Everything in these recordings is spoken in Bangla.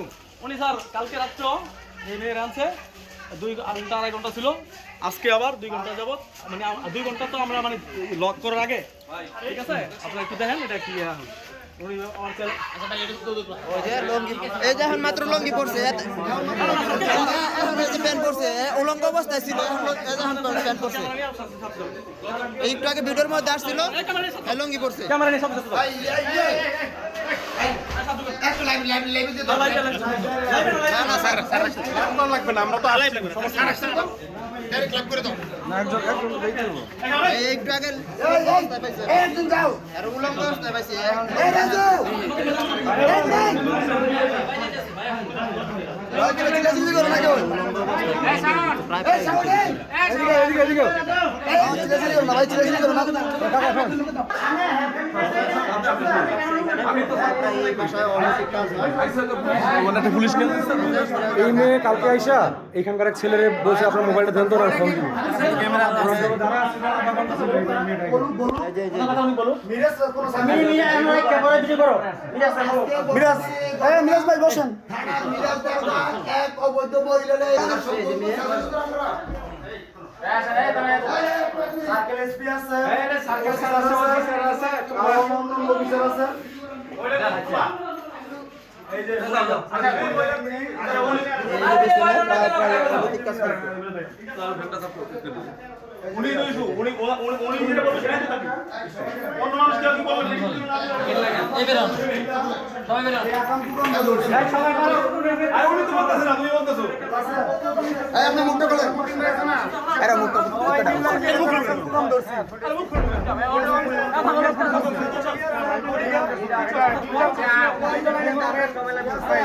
আলাইকুম। উনি স্যার কালকে রাত্র এই মেয়ের আনছে। দুই ঘণ্টা আড়াই ঘণ্টা ছিল। আজকে আবার দুই ঘণ্টা যাবত মানে দুই ঘণ্টা তো আমরা মানে লক করার আগে। ঠিক আছে? আপনারা একটু দেখেন এটা কি এখন উনি আমার ছেলে- ওই যে লঙ্গি এই যে এখন লঙ্গি পড়ছে এত- এখন এই যে প্যান্ট পড়ছে এ উলঙ্গ এই যে এখন প্যান্ট পড়ছে এই একটু আগে ভিডিওর মধ্যে আসছিল এই লঙ্গি পড়ছে ক্যামেরা নিয়ে সব সাথে দাও। না না স্যার আগে অবস্থায় পাইছে আর উলঙ্গ অবস্থায় পাইছে এখন এই মেয়ে কালকে আইসা এইখানকার এক ছেলেরে বসে উনি দুইশো, উনি উনি উনি যেটা বলবে সেটাই তো থাকবে। অন্য মানুষ কেউ কি বলবে আর উনি তো বলতেছে না তুমি বলতেছো। এই আপনি মুখটা খোলেন। এরা মুখটা এই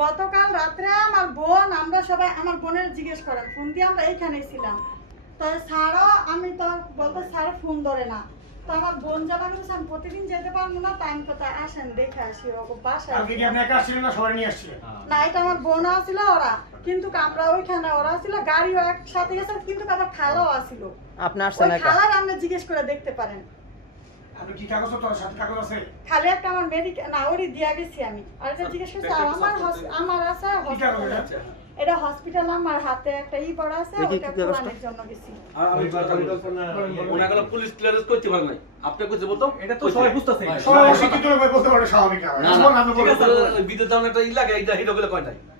গতকাল রাত্রে আমার বোন আমরা সবাই আমার বোনের জিজ্ঞেস করেন ফোন দিয়ে আমরা এইখানেই ছিলাম? তো স্যারও আমি তো বলতে স্যার ফোন ধরে না। তো আমার বোন যাবা কিন্তু আমি প্রতিদিন যেতে পারব না তাই আমি কোথায় আসেন দেখে আসি ওরকম বাসায় না এটা আমার বোন আসছিল ওরা। কিন্তু আমরা ওইখানে ওরা ছিল গাড়িও একসাথে গেছে কিন্তু আবার খালাও আসছিল আপনি আসছেন খালার আপনি জিজ্ঞেস করে দেখতে পারেন। খালি একটা আমার মেডিকেল না ওরই দিয়া গেছি আমি। আর এটা জিজ্ঞেস করছি আমার আমার আছে হসপিটালে এটা হসপিটাল আমার হাতে একটা ই পড়া আছে ওটা কি? কোরআনের জন্য গেছি। ওনাগুলো পুলিশ ক্লিয়ারেন্স করতে পারে নাই। আপনি কইছে বলতো এটা তো সবাই বুঝতেছে। ঠিক আছে ওই বিদ্যুৎ দাম একটা ই লাগে এইটা হিরো গেলে কয়টাই ও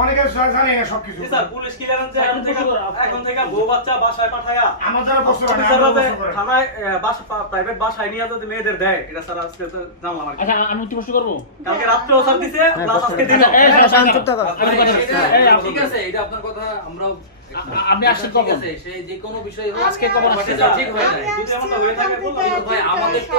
অনেকে জানে না সবকিছু স্যার পুলিশ ক্লিয়ারেন্স এখন থেকে এখন থেকে বউ বাচ্চা বাসায় পাঠায়া আমার যারা স্যার যাতে থানায় বাসা প্রাইভেট বাসায় নিয়ে যদি মেয়েদের দেয় এটা স্যার আজকে তো জানলাম আর আচ্ছা আমি কি প্রশ্ন করব কালকে রাতে স্যার দিছে প্লাস আজকে এই শান্ত থাকো ঠিক আছে এটা আপনার কথা আমরা ঠিক কখন? আছে যে কোনো বিষয় হোক, আজকে কখন? এটা ঠিক হয় নাই যদি হয়ে থাকে ভাই আমাদের তো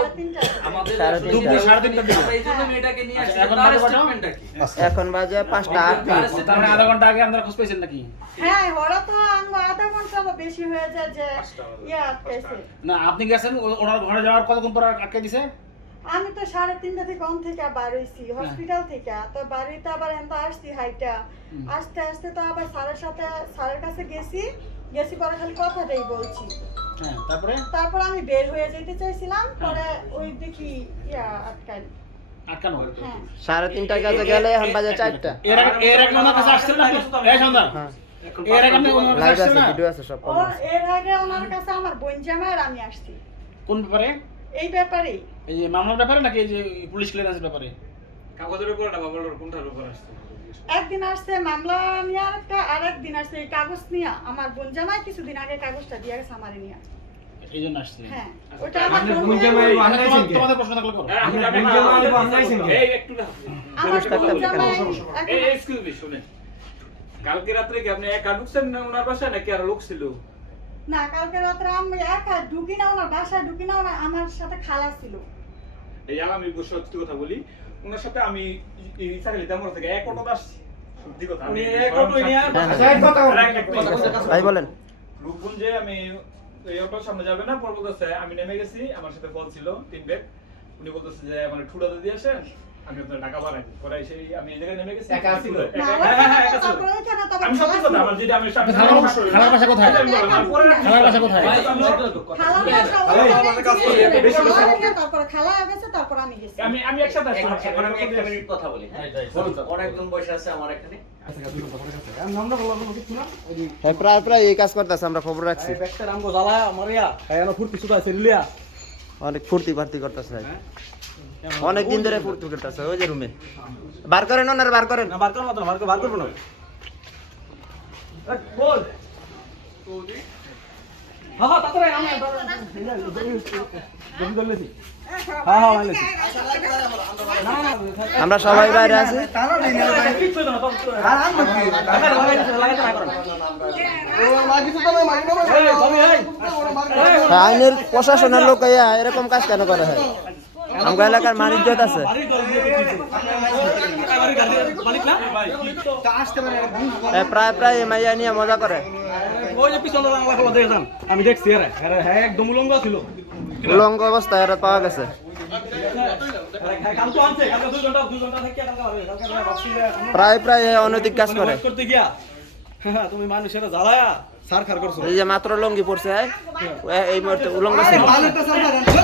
আমাদের। দুপুর সাড়ে তিনটার দিকে। আমরা এই জন্য মেয়েটাকে নিয়ে আসছি এখন বাজে স্টেটমেন্টটা কি? এখন বাজে পাঁচটা। আট মিনিট তার মানে আধা ঘণ্টা আগে আপনারা খোঁজ পেয়েছেন নাকি? হ্যাঁ ওরা তো আঙ্গ আধা ঘণ্টা বা বেশি হয়ে যায় যে ইয়ে না আপনি গেছেন ওনার ঘরে যাওয়ার কতক্ষণ পর আটকে দিছে? আমি তো সাড়ে তিনটা থেকে অন থেকে বার হইছি হসপিটাল থেকে। তো বাড়িতে আবার এত আসছি হাইটা আসতে আসতে তো আবার স্যারের সাথে স্যারের কাছে গেছি। গেছি পরে খালি কথাটাই বলছি। হ্যাঁ তারপরে? তারপর আমি বের হয়ে যেতে চাইছিলাম পরে ওই দেখি ইয়া আটকাই হ্যাঁ। সাড়ে গেলে এখন বাজে চারটা। এর কাছে না এই সন্ধ্যা। হ্যাঁ। এর আগে ওনার কাছে আমার বোন জামাই আর আমি আসছি। কোন ব্যাপারে? এই ব্যাপারেই এই যে মামলার ব্যাপারে নাকি এই যে পুলিশ ক্লিয়ারেন্সের ব্যাপারে? কাগজের উপর না কোনটার উপর আসছে? একদিন আসছে মামলা নিয়ে একটা আর একদিন আসছে এই কাগজ নিয়ে। আমার বোন জামাই কিছুদিন আগে কাগজটা দিয়ে গেছে আমার নিয়ে। এই জন্য আসছে? হ্যাঁ ওটা আমার বোন জামাই। তোমাদের- তোমাদের প্রশ্ন থাকলে করো। এই একটু না আমার বোন জামাই এই এক্সকিউজ মি শুনেন। কালকে রাত্রে কি আপনি একা ঢুকছেন না ওনার বাসায় নাকি আর লোক ছিল? না কালকে রাত্রে আমি একা ঢুকি না ওনার বাসায় ঢুকি না ওনার আমার সাথে খালা ছিল। এই আমি সত্যি কথা বলি ওনার সাথে আমি ইচ্ছা খেলি তেমন থেকে এক অটো আসছি। সত্যি কথা আমি এক এক ভাই বলেন। রূপগঞ্জে আমি এই অটোর সামনে যাবে না পর বলতেছে আমি নেমে গেছি আমার সাথে ফোন ছিল তিন ব্যাগ উনি বলতেছে যে আমার ঠুড়াতে দিয়ে আসেন? আমি আপনার টাকা বানাই পরে সেই আমি এই জায়গায় নেমে গেছি। একা হ্যাঁ, হ্যাঁ, আমি সত্যি কথা আমার যেটা আমি খালার কোথায়? খালার কোথায়? খালা গেছে, তারপরে আমি গেছি। আমি আমি একসাথে এখন আমি একটা মিনিট কথা বলি হ্যাঁ? ওর একদম বসে আছে আমার এখানে। হ্যাঁ প্রায় প্রায় এই কাজ করতেছে আমরা খবর রাখছি। হ্যাঁ এনো ফুর্তি শুধু আছে লিয়া। অনেক ফুর্তি ফার্তি করতেছে অনেক দিন ধরে ফুর্তি করতেছে ওই যে রুমে বার করেন ওনার বার করেন না বার করব না বার করব বার করব না। বল। হ্যাঁ হ্যাঁ তাড়াতাড়ি আমি জমি করলেছি হ্যাঁ হ্যাঁ মাইলেছি না না আমরা সবাই বাইরে আছি। না না। করেন আইনের প্রশাসনের লোক এরকম কাজ কেন করে হয়? আমগো এলাকার মানিজ্যত আছে বাড়ির দল দিয়ে করতেছে। বাড়ির গাড়ির মালিক না? হ্যাঁ, প্রায় প্রায় মাইয়া নিয়ে মজা করে। আমি দেখছি হ্যাঁ একদম উলঙ্গ ছিল উলঙ্গ অবস্থায় এরা পাওয়া গেছে হ্যাঁ, আমরা প্রায় প্রায় অনৈতিক কাজ করে করতে গিয়া হ্যাঁ, তুমি মানুষের জ্বালায়া সার খার করছ এই যে মাত্র লঙ্গি পড়ছে হ্যাঁ? এই মুহূর্তে উলঙ্গ